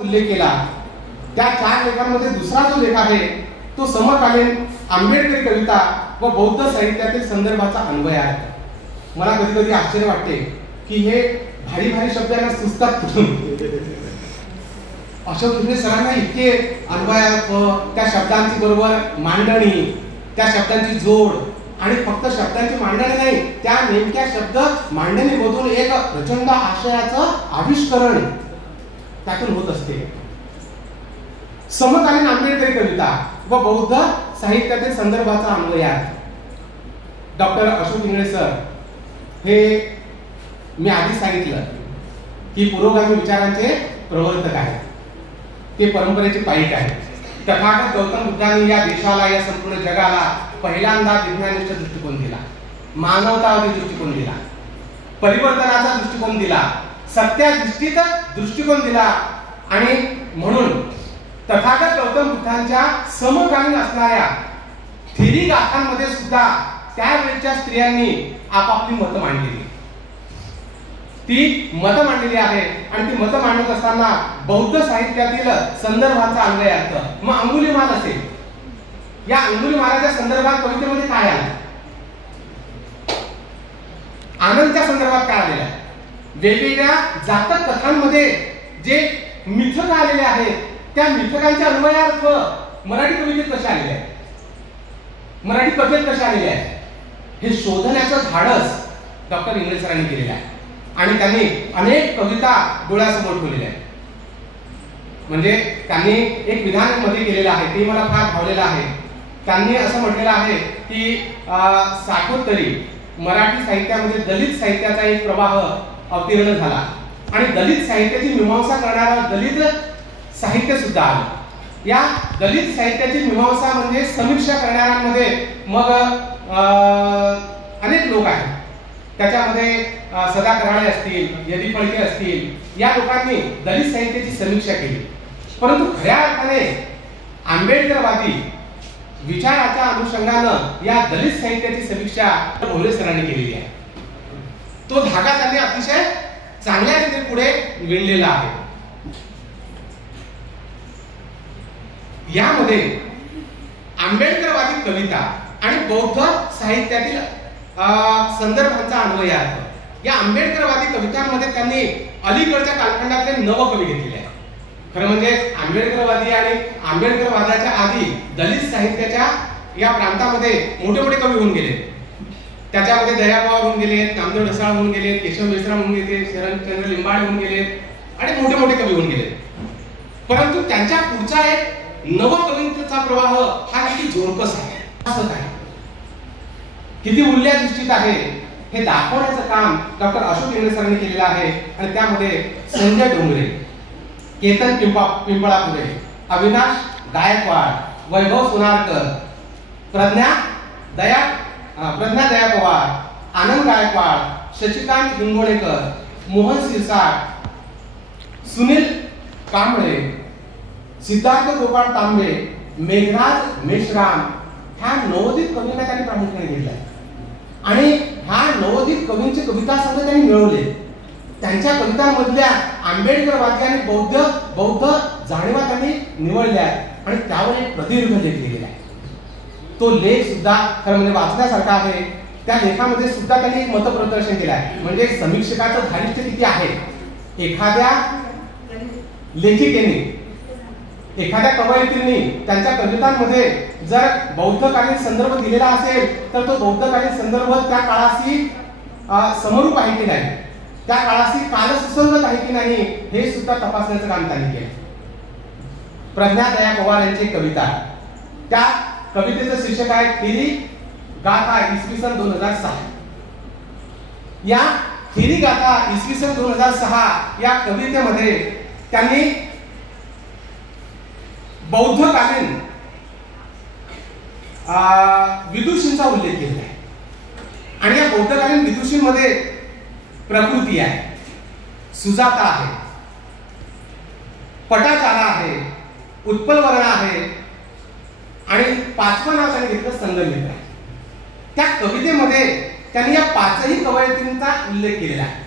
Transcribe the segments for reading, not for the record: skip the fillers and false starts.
उल्लेख केला त्या 4 लेखांमध्ये दुसरा जो लेख आहे तो समकालीन आंबेडकरी कविता व बौद्ध साहित्यातील संदर्भाचा अन्वय आहे. मला कधी कधी आश्चर्य वाटते की हे भारी भारी शब्दांना सुचतात कुठून. अशोक इंगळे सरांना इतके अन्वयार्थ, त्या शब्दांची बरोबर मांडणी, त्या शब्दांची जोड आणि फक्त शब्दांची मांडणी नाही, त्या नेमक्या शब्द मांडणीमधून एक प्रचंड आशयाचं आविष्करण त्यातून होत असते. समकालीन आंबेडकरी कविता व बौद्ध साहित्यातील संदर्भाचा अन्वयार्थ. डॉक्टर अशोक इंगळे सर हे मी आधी सांगितलं की पुरोगामी विचारांचे प्रवर्तक आहेत. ते परंपरेचे पाईक आहेत. तथागत गौतम बुद्धांनी या देशाला, या संपूर्ण जगाला पहिल्यांदा विज्ञानिष्ठ दृष्टिकोन दिला, मानवतावादी दृष्टिकोन दिला, परिवर्तनाचा दृष्टिकोन दिला, सत्याधिष्ठित दृष्टिकोन दिला. आणि म्हणून तथागत गौतम बुद्धांच्या समकालीन असणाऱ्या थिरी गाथांमध्ये सुद्धा त्यावेळच्या स्त्रियांनी आपापली मतं मांडलेली, ती मतं मांडलेली आहे. आणि ती मतं मांडत असताना बौद्ध साहित्यातील संदर्भाचा अन्वयार्थ. मग अंगुलीमाल असेल, या अंगुलीमालाच्या संदर्भात कवितेमध्ये काय आलं, आनंदच्या संदर्भात काय आलेलं आहे, वेगवेगळ्या जातक कथांमध्ये जे मिथक आलेले आहेत त्या मिथकांचे अन्वयार्थ मराठी कवितेत कसे आलेले आहेत, मराठी कथेत कसे आलेले आहेत, हे शोधण्याचं धाडस डॉक्टर इंगळे सरांनी केलेलं आहे. आणि त्यांनी अनेक कविता डोळ्यासमोर ठेवलेल्या आहेत. म्हणजे त्यांनी एक विधान मध्ये केलेलं आहे, ते मला फार भावलेलं आहे. त्यांनी असं म्हटलेलं आहे की साठोत्तरी मराठी साहित्यामध्ये दलित साहित्याचा एक प्रवाह अवतीर्ण झाला आणि दलित साहित्याची मीमांसा करणारा दलित साहित्य सुद्धा आलं. या दलित साहित्याची मीमांसा म्हणजे समीक्षा करणाऱ्यांमध्ये मग अनेक लोक आहेत. त्याच्यामध्ये सदा कराळे असतील, यदी फळके असतील, या लोकांनी दलित साहित्याची समीक्षा केली. परंतु खऱ्या अर्थाने आंबेडकरवादी विचाराच्या अनुषंगानं या दलित साहित्याची समीक्षा भोले सरांनी केलेली आहे. तो धागा त्यांनी अतिशय चांगल्या रीतीने पुढे विणलेला आहे. यामध्ये आंबेडकरवादी कविता आणि बौद्ध साहित्यातील संदर्भांचा अन्वयार्थ. या आंबेडकरवादी कवितांमध्ये त्यांनी अलीकडच्या कालखंडातले नवकवी घेतलेले आहेत. खरं म्हणजे आंबेडकरवादी आणि आंबेडकरवादाच्या आधी दलित साहित्याच्या या प्रांतामध्ये मोठे मोठे कवी होऊन गेले. त्याच्यामध्ये दयापवार होऊन गेलेत, नामदेव ढसाळ होऊन गेलेत, केशव मेश्राम होऊन गेले, शरणचंद्र लिंबाळे होऊन गेलेत आणि मोठे मोठे कवी होऊन गेलेत. परंतु त्यांच्या पुढचा एक नवकवींचा प्रवाह हा किती जोरकस आहे, असं काय, किती मूल्याधिष्ठित आहे हे दाखवण्याचं काम डॉक्टर अशोक इंगळे सरांनी केलेलं आहे. आणि त्यामध्ये संजय डोंगरे, केतन पिंपळापुरे, अविनाश गायकवाड, वैभव सोनारकर, प्रज्ञा दया पवार, आनंद गायकवाड, शशिकांत हिंगोळेकर, मोहन सिरसाट, सुनील कांबळे, सिद्धार्थ गोपाळ तांबे, मेघराज मेश्राम ह्या नवोदित कवींना त्यांनी प्रामुख्याने घेतलाय. आणि ह्या नवोदित कवींचे कविता संघ त्यांनी मिळवले. त्यांच्या कवितांमधल्या आंबेडकरवादी आणि बौद्ध जाणीवा त्यांनी निवडल्या आणि त्यावर एक प्रदीर्घ लेख लिहिलेला आहे. तो लेख सुद्धा खरं म्हणजे वाचण्यासारखा आहे. त्या लेखामध्ये सुद्धा त्यांनी एक मतप्रदर्शन केलं आहे. म्हणजे समीक्षकाचं धारिष्ट्य किती आहे. एखाद्या लेखिकेने, एखाद्या कवयित्रीने त्यांच्या कवितांमध्ये जर बौद्धकालीन संदर्भ दिलेला असेल तर तो बौद्धकालीन संदर्भ त्या काळाशी समरूप आहे की नाही, त्या काळाशी कालसुसंगत आहे की नाही, हे सुद्धा तपासण्याचं काम त्यांनी केलं. प्रज्ञा दया पवार यांची कविता, त्या कवितेचं शीर्षक आहे थिरी गाथा इसवी सन 2006. या थिरी गाथा इसवी सन 2006 या कवितेमध्ये त्यांनी बौद्धकालीन विदुषींचा उल्लेख केला आहे. आणि या बौद्धकालीन विदुषींमध्ये प्रकृती आहे, सुजाता आहे, पटाचारा आहे, उत्पलवर्ण आहे आणि 5वं नाव त्यांनी घेतलं संगमित्र आहे. त्या कवितेमध्ये त्यांनी या 5ही कवयित्रींचा उल्लेख केलेला आहे.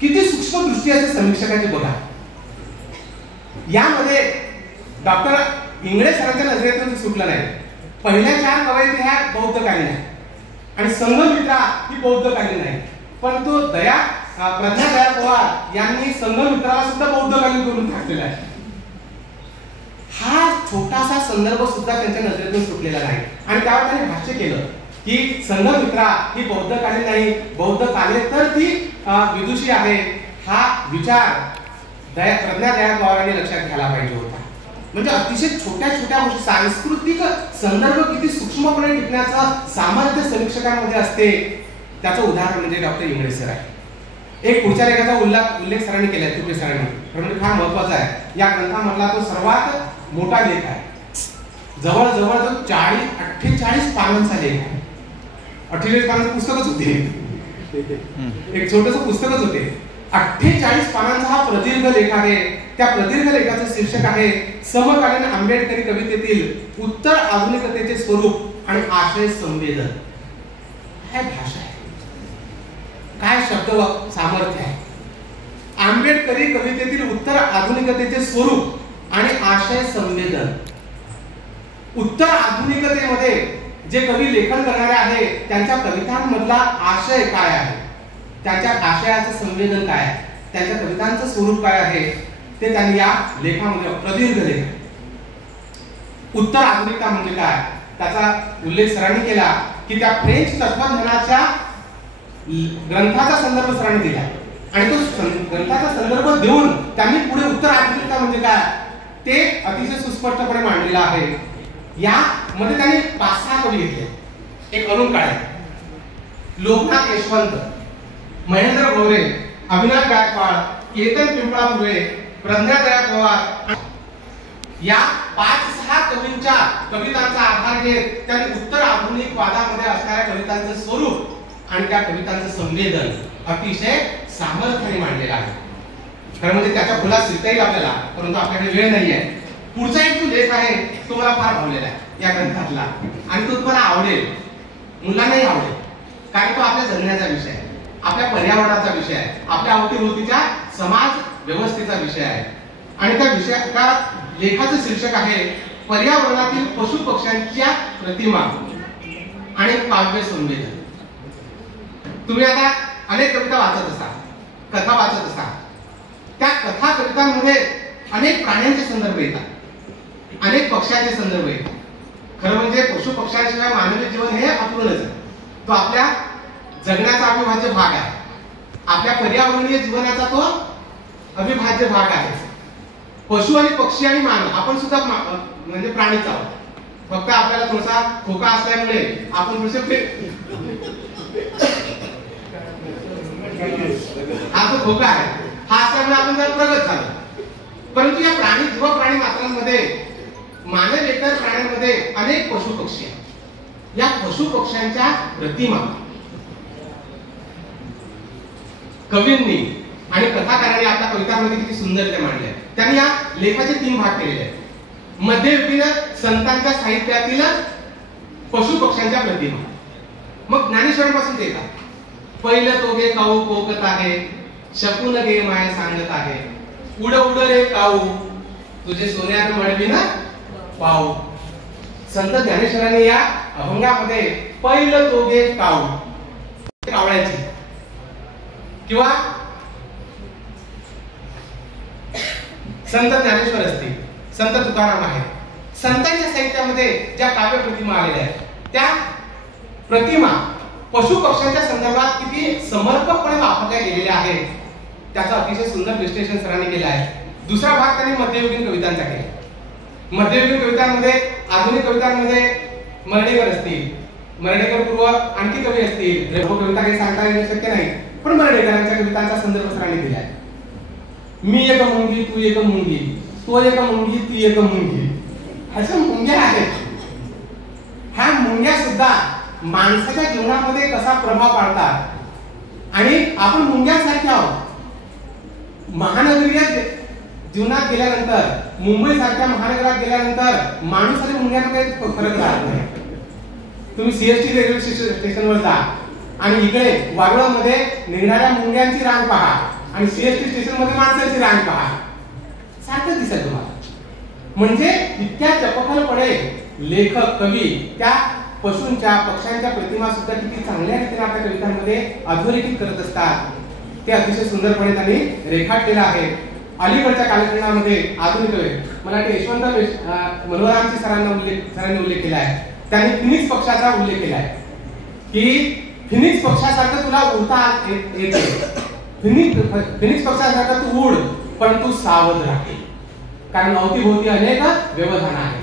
किती सूक्ष्म दृष्टी असते समीक्षकाची बघा. यामध्ये डॉक्टर इंगळे सरांच्या नजरेतून सुटलं नाही. पहिल्या 4 कवयित्री ह्या बौद्धकालीन आहे आणि संघमित्रा ही बौद्धकालीन आहे, पण तो प्रज्ञा दया पवार यांनी संघमित्राला सुद्धा बौद्धकालीन करून टाकलेला आहे. हा छोटासा संदर्भ सुद्धा त्यांच्या नजरेतून सुटलेला नाही आणि त्यावर त्यांनी भाष्य केलं की संघमित्रा ही बौद्धकालीन नाही, बौद्धकालीन तर ती विदुषी आहे. हा विचार प्रज्ञा दया पवारांनी लक्षात घ्यायला पाहिजे होता. म्हणजे अतिशय छोट्या छोट्या गोष्टी, सांस्कृतिक संदर्भ किती सूक्ष्मपणे टिपण्याचं सामर्थ्य समीक्षकांमध्ये असते, त्याचं उदाहरण म्हणजे डॉक्टर इंगळे सर आहे. एक पुढच्या लेखाचा उल्लेख सरांनी केलाय, तुपे सरांनी, म्हणजे फार महत्वाचा आहे. या ग्रंथामधला तो सर्वात मोठा लेख आहे. जवळजवळ तो 48 पानांचा लेख आहे. 48 पानांचं पुस्तकच होते, एक छोटस पुस्तकच होते. 48 पानांचा हा प्रदीर्घ लेख आहे. त्या प्रदीर्घ लेखाचं शीर्षक आहे समकालीन आंबेडकरी कवितेतील उत्तर आधुनिकतेचे स्वरूप आणि आशय संवेदन. काय भाषा आहे, काय शब्द सामर्थ्य आहे. आंबेडकरी कवितेतील उत्तर आधुनिकतेचे स्वरूप आणि आशय संवेदन. उत्तर आधुनिकतेमध्ये जे कवी लेखन करणारे आहेत त्यांच्या कवितांमधला आशय काय आहे, त्यांच्या आशयाचं संवेदन काय आहे, त्यांच्या कवितांचं स्वरूप काय आहे, ते त्यांनी या लेखामध्ये प्रदीर्घ लेख. उत्तर आधुनिकता म्हणजे काय त्याचा उल्लेख सरांनी केला की त्या फ्रेंच तत्वज्ञानाच्या ग्रंथाचा संदर्भ सरांनी दिला आणि तो ग्रंथाचा संदर्भ देऊन त्यांनी पुढे उत्तर आधुनिकता म्हणजे काय ते अतिशय सुस्पष्टपणे मांडलेलं आहे. यामध्ये त्यांनी 5-6 कवी घेतले. एक अरुण काळे, लोकनाथ यशवंत, महेंद्र भवरे, अविनाश गायकवाड, केतन पिंपळापुरे, प्रज्ञा दया पवार. या 5-6 कवींच्या कवितांचा आधार घेत त्यांनी उत्तर आधुनिक वादामध्ये असणाऱ्या कवितांचं स्वरूप आणि त्या कवितांचं संवेदन अतिशय सामर्थ्याने मांडलेलं आहे. खरं म्हणजे त्याच्या खुलासा शिकता येईल आपल्याला, परंतु आपल्याकडे वेळ नाहीये. पुढचा एक जो लेख आहे तो मला फार भावलेला आहे या ग्रंथातला आणि तो तुम्हाला आवडेल, मुलांनाही आवडेल, कारण तो आपल्या जगण्याचा विषय आहे, आपल्या पर्यावरणाचा विषय आहे, आपल्या अवतीभोवतीच्या समाज व्यवस्थेचा विषय आहे. आणि त्या लेखाचं शीर्षक आहे पर्यावरणातील पशु पक्ष्यांच्या प्रतिमा आणि काव्य संवेदन. तुम्ही आता अनेक कविता वाचत असाल, कथा वाचत असाल. त्या कथा कवितांमध्ये अनेक प्राण्यांचे संदर्भ येतात, अनेक पक्ष्यांचे संदर्भ येतात. खरं म्हणजे पशु पक्ष्यांशिवाय मानवी जीवन हे अपूर्णच आहे. तो आपल्या जगण्याचा अविभाज्य भाग आहे, आपल्या पर्यावरणीय जीवनाचा तो अविभाज्य भाग आहे. पशु आणि पक्षी आणि मानव आपण सुद्धा म्हणजे प्राणीच आहोत. फक्त आपल्याला थोडासा खोका असल्यामुळे आपण थोडेसे हा जो खोका आहे हा असल्यामुळे आपण जर प्रगत झालो. परंतु या प्राणी मात्रांमध्ये मानवेतर प्राण्यांमध्ये अनेक पशु पक्षी आहेत. या पशु पक्ष्यांच्या प्रतिमा कवींनी आणि कथाकारांनी आपल्या कवितांमध्ये किती सुंदररित्या मांडल्या. त्यांनी या लेखाचे 3 भाग केलेले आहेत. मध्ययुगीन संतांच्या साहित्यातील पशु पक्ष्यांच्या प्रतिमा. मग ज्ञानेश्वरांपासून ते का पहिलं तोगे काऊ कोकत आहे, शकुन गे माय सांगत आहे, उड उड रे काऊ तुझे सोन्यात मळवी ना पाऊ. संत ज्ञानेश्वरांनी या अभंगामध्ये पहिलं तोगे काऊ कावळ्याची किंवा संत ज्ञानेश्वर असतील, संत तुकाराम आहेत, संतांच्या साहित्यामध्ये ज्या काव्य प्रतिमा आलेल्या आहेत त्या प्रतिमा पशु पक्ष्यांच्या संदर्भात किती समर्पकपणे वापरल्या गेलेल्या आहेत त्याचं अतिशय सुंदर विश्लेषण सरांनी केलं आहे. दुसरा भाग त्यांनी मध्ययुगीन कवितांचा केला. मध्ययुगीन कवितांमध्ये आधुनिक कवितांमध्ये मर्ढेकर असतील, मर्ढेकर पूर्व आणखी कवी असतील, कविता काही सांगता येणं शक्य नाही, पण मर्ढेकरांच्या कवितांचा संदर्भ सरांनी दिला आहे. मी एक मुंगी तू एक मुंगी, तो एक मुंगी ती एक मुंगी, अशा मुंग्या आहेत. ह्या मुंग्या सुद्धा माणसाच्या जीवनामध्ये कसा प्रभाव पाडतात आणि आपण मुंग्यांसारखे आहोत. महानगरीय जीवनात गेल्यानंतर, मुंबई सारख्या महानगरात गेल्यानंतर माणूस आणि मुंग्यांमध्ये फरक राहत नाही. तुम्ही सीएसटी रेल्वे स्टेशनवर जा आणि इकडे वारुळामध्ये निघणाऱ्या मुंग्यांची रांग पहा आणि सीएसटी स्टेशन मध्ये माणसांची रांग पहा. सारखं दिसेल तुम्हाला. म्हणजे इतक्या चपखलपणे लेखक कवी त्या पशूंच्या पक्ष्यांच्या प्रतिमा सुद्धा किती चांगल्या रीतीने आपल्या कवितांमध्ये अधोरेखित करत असतात. ते अतिशय सुंदरपणे त्यांनी रेखाटलेलं आहे. अलीकडच्या कालखंडामध्ये आधुनिक वेळ मला वाटते यशवंत मनोहरामजी सरांनी उल्लेख केला आहे. त्यांनी फिनिक्स पक्षाचा उल्लेख केला आहे की फिनिक्स पक्षासारखं तुला उडता येते. फिनिक्स पक्षासारखं तू उड, पण तू सावध राह, कारण अवतीभोवती अनेक व्यवधान आहेत,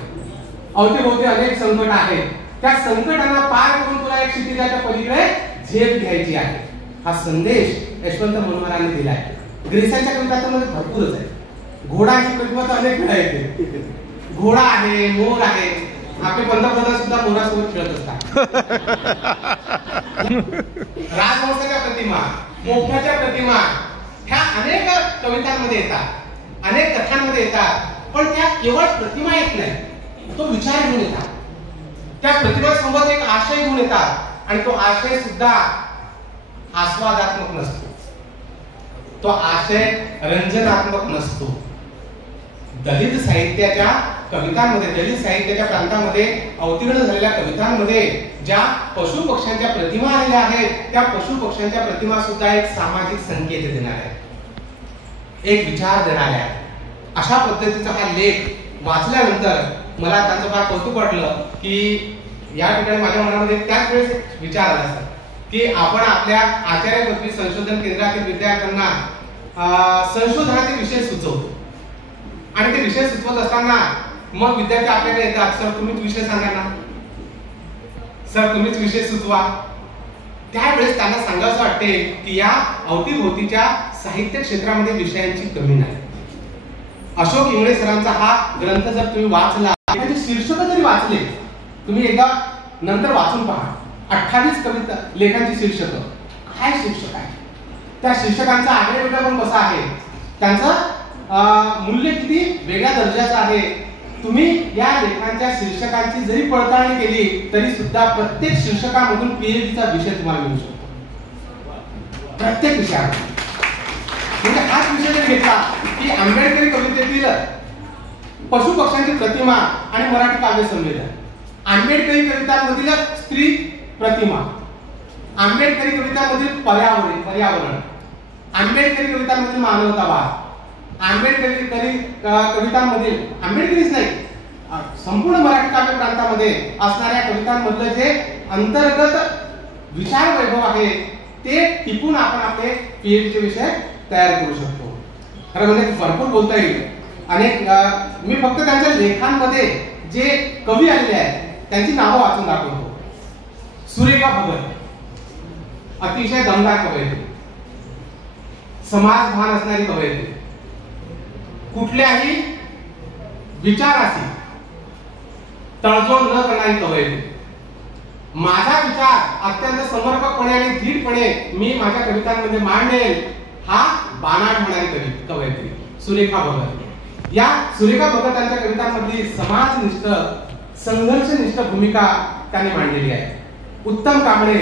अवतीभोवती अनेक संकट आहेत. त्या संकटांना पार करून तुला एक क्षितिजाच्या पलीकडे झेप घ्यायची आहे. हा संदेश यशवंत मनोहरांनी दिला आहे. ग्रेसांच्या कवितांमध्ये भरपूरच आहे. घोडा ही प्रतिमा तर अनेक वेळा येते. घोडा आहे, मोर आहे. आपले पंतप्रधान सुद्धा मोरासोबत खेळत असतात. राजहंसाच्या प्रतिमा, मोक्याच्या प्रतिमा ह्या अनेक कवितांमध्ये येतात, अनेक कथांमध्ये येतात. पण त्या केवळ प्रतिमा येत नाही, तो विचार घेऊन येतात. त्या प्रतिमेसोबत एक आशय घेऊन येतात आणि तो आशय सुद्धा आस्वादात्मक नसतो, तो आशय रंजनात्मक नसतो. दलित साहित्याच्या कवितांमध्ये, दलित साहित्याच्या प्रांतामध्ये अवतीर्ण झालेल्या कवितांमध्ये ज्या पशु पक्ष्यांच्या प्रतिमा आलेल्या आहेत, त्या पशु पक्ष्यांच्या प्रतिमा सुद्धा एक सामाजिक संकेत देणार आहेत, एक विचार देणार आहे. अशा पद्धतीचा हा लेख वाचल्यानंतर मला त्यांचं फार कौतुक वाटलं की या ठिकाणी माझ्या मनामध्ये त्याच वेळेस विचार आला असता की आपण आपल्या आचार्य पदवी संशोधन केंद्रातील विद्यार्थ्यांना संशोधनाचे विषय सुचवतो आणि ते विषय सुचवत असताना मग विद्यार्थी आपल्याकडे येतात, सर तुम्हीच विषय सांगा ना, सर तुम्हीच विषय सुचवा. त्यावेळेस त्यांना सांगायचं वाटते की या अवतीभोवतीच्या साहित्य क्षेत्रामध्ये विषयांची कमी नाही. अशोक इंगळे सरांचा हा ग्रंथ जर तुम्ही वाचला, त्याचे शीर्षक जरी वाचले, तुम्ही एकदा नंतर वाचून पहा. 28 कविता लेखांची शीर्षक, काय शीर्षक आहे, त्या शीर्षकांचा आगळेवेगळा पण कसा आहे, त्यांचं मूल्य किती वेगळ्या दर्जाचं आहे. तुम्ही या लेखांच्या शीर्षकांची जरी पडताळणी केली तरी सुद्धा प्रत्येक शीर्षकामधून पीएचडीचा विषय तुम्हाला मिळू शकतो, प्रत्येक विषयावर. म्हणजे हाच विषय जर घेतला की आंबेडकरी कवितेतील पशु पक्ष्यांची प्रतिमा आणि मराठी काव्य संवेदन, आंबेडकरी कवितांमधील स्त्री प्रतिमा, आंबेडकरी कवितांमधील पर्यावरण, आंबेडकरी कवितांमधील मानवतावाद, आंबेडकरी कवितांमधील, आंबेडकरीच नाही संपूर्ण मराठी काव्य प्रांतामध्ये असणाऱ्या कवितांमधलं जे अंतर्गत विचार वैभव आहे ते टिपून आपण आपले पीएचडीचे विषय तयार करू शकतो. खरं म्हणजे भरपूर बोलता येईल. अनेक मी फक्त त्यांच्या लेखांमध्ये जे कवी आलेले आहेत त्यांची नावं वाचून दाखवतो. सुरेखा भगत अतिशय दमदार कवयित्री, समाज भान असणारी कवयित्री, कुठल्याही विचाराची तडजोड न करणारी कवयित्री. माझा विचार अत्यंत समर्पकपणे आणि धीरपणे मी माझ्या कवितांमध्ये मांडेल हा बाणाट होणारी कवयित्री सुरेखा भगत. या सुरेखा भगत यांच्या कवितांमधली समाजनिष्ठ, संघर्षनिष्ठ भूमिका त्यांनी मांडलेली आहे. उत्तम कांबळे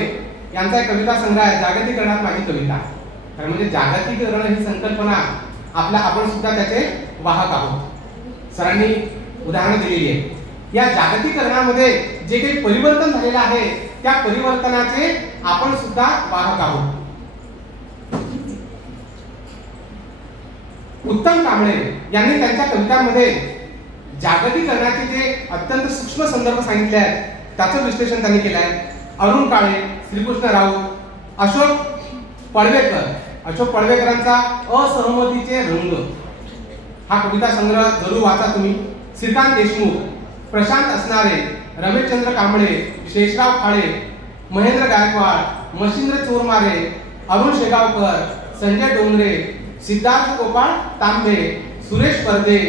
यांचा कविता संग्रह आहे जागतिकीकरणात माझी कविता. कारण म्हणजे जागतिकीकरण ही संकल्पना आपण सुद्धा त्याचे वाहक आहोत. सरांनी उदाहरणं दिलेली आहे. या जागतिकीकरणामध्ये जे काही परिवर्तन झालेलं आहे त्या परिवर्तनाचे आपण सुद्धा वाहक आहोत. उत्तम कांबळे यांनी त्यांच्या कवितांमध्ये जागतिकीकरणाचे जे अत्यंत सूक्ष्म संदर्भ सांगितले आहेत त्याचं विश्लेषण त्यांनी केलं आहे. अरुण काळे, श्रीकृष्ण राऊत, अशोक पडवेकरांचा असहमतीचे रंग हा कविता संग्रह जरूर वाचा तुम्ही. श्रीकांत देशमुख, प्रशांत असणारे, रमेशचंद्र कांबळे, शेषराव खाडे, महेंद्र गायकवाड, मशिंद्र चोरमारे, अरुण शेगावकर, संजय डोंगरे, सिद्धार्थ गोपाळ तांबे, सुरेश परदे,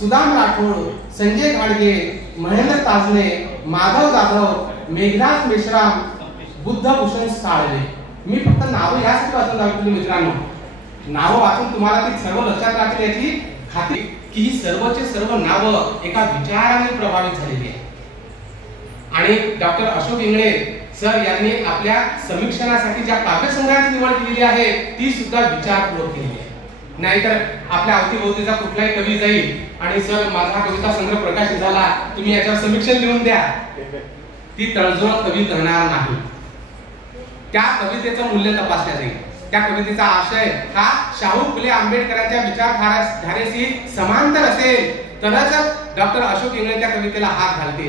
सुदाम राठोड, संजय घाडगे, महेंद्र ताजने, माधव जाधव, मेघनाथ मेश्राम, बुद्धभूषण साळवे. मी फक्त नावं यासाठी वाचून दाखवली मित्रांनो. नावं वाचून तुम्हाला ती सर्व लक्षात राहतील याची खात्री की ही सर्वचे सर्व नावं एका विचाराने प्रभावित झालेली आहे. आणि डॉक्टर अशोक इंगळे सर यांनी आपल्या समीक्षणासाठी ज्या काव्यसंग्रहाची निवड केलेली आहे ती सुद्धा विचारपूर्वक केलेली आहे. नाहीतर आपल्या अवतीभोवतीचा कुठलाही कवी जाईल आणि सर माझा कविता संग्रह प्रकाशित झाला, तुम्ही याच्यावर समीक्षण लिहून द्या, ती तळजोड कवी करणार नाही. त्या कवितेचं मूल्य तपासल्या जाईल. त्या कवितेचा आशय हा शाहू फुले आंबेडकरांच्या विचारधारेशी समांतर असेल तरच डॉक्टर अशोक इंगळे त्या कवितेला हात घालतील.